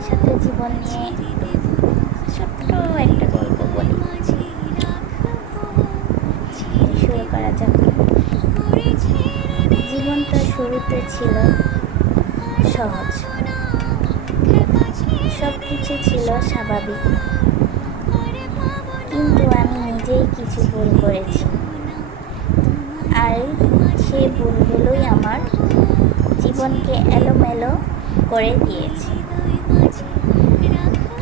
আপনাদের সাথে জীবন নিয়ে ছোট্ট একটা গল্প বলি। শুরু করা যাক। জীবনটা শুরুতে ছিল সহজ, সব কিছু ছিল স্বাভাবিক, কিন্তু আমি নিজেই কিছু ভুল করেছি, আর সেই ভুলগুলোই আমার জীবনকে এলোমেলো করে দিয়েছে।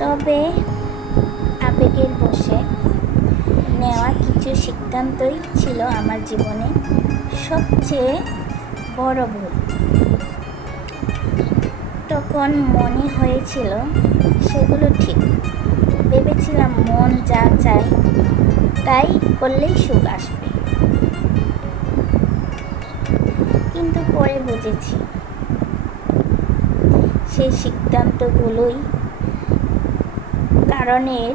তবে আবেগের বশে নেওয়া কিছু সিদ্ধান্তই ছিল আমার জীবনে সবচেয়ে বড় ভুল। তখন মনে হয়েছিল সেগুলো ঠিক, ভেবেছিলাম মন যা চায় তাই করলেই সুখ আসবে, কিন্তু পরে বুঝেছি সেই সিদ্ধান্তগুলোই কারণের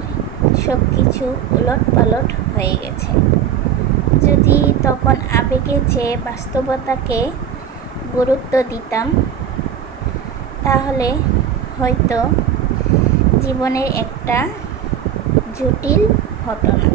সব কিছু উলটপালট হয়ে গেছে। যদি তখন আবেগে চেয়ে বাস্তবতাকে গুরুত্ব দিতাম, তাহলে হয়তো জীবনের একটা জটিল হতো না।